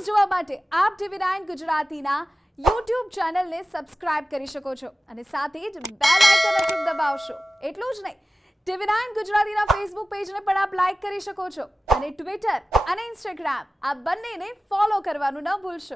News જોવા માટે આપ TV9 ગુજરાતીના YouTube ચેનલને સબસ્ક્રાઇબ કરી શકો છો અને સાથે જ બેલ આઇકન અચૂક દબાવશો. એટલું જ નહીં, TV9 ગુજરાતીના ફેસબુક પેજને પણ આપ લાઇક કરી શકો છો અને ટ્વિટર અને ઇન્સ્ટાગ્રામ આ બંનેને ફોલો કરવાનું ન ભૂલશો.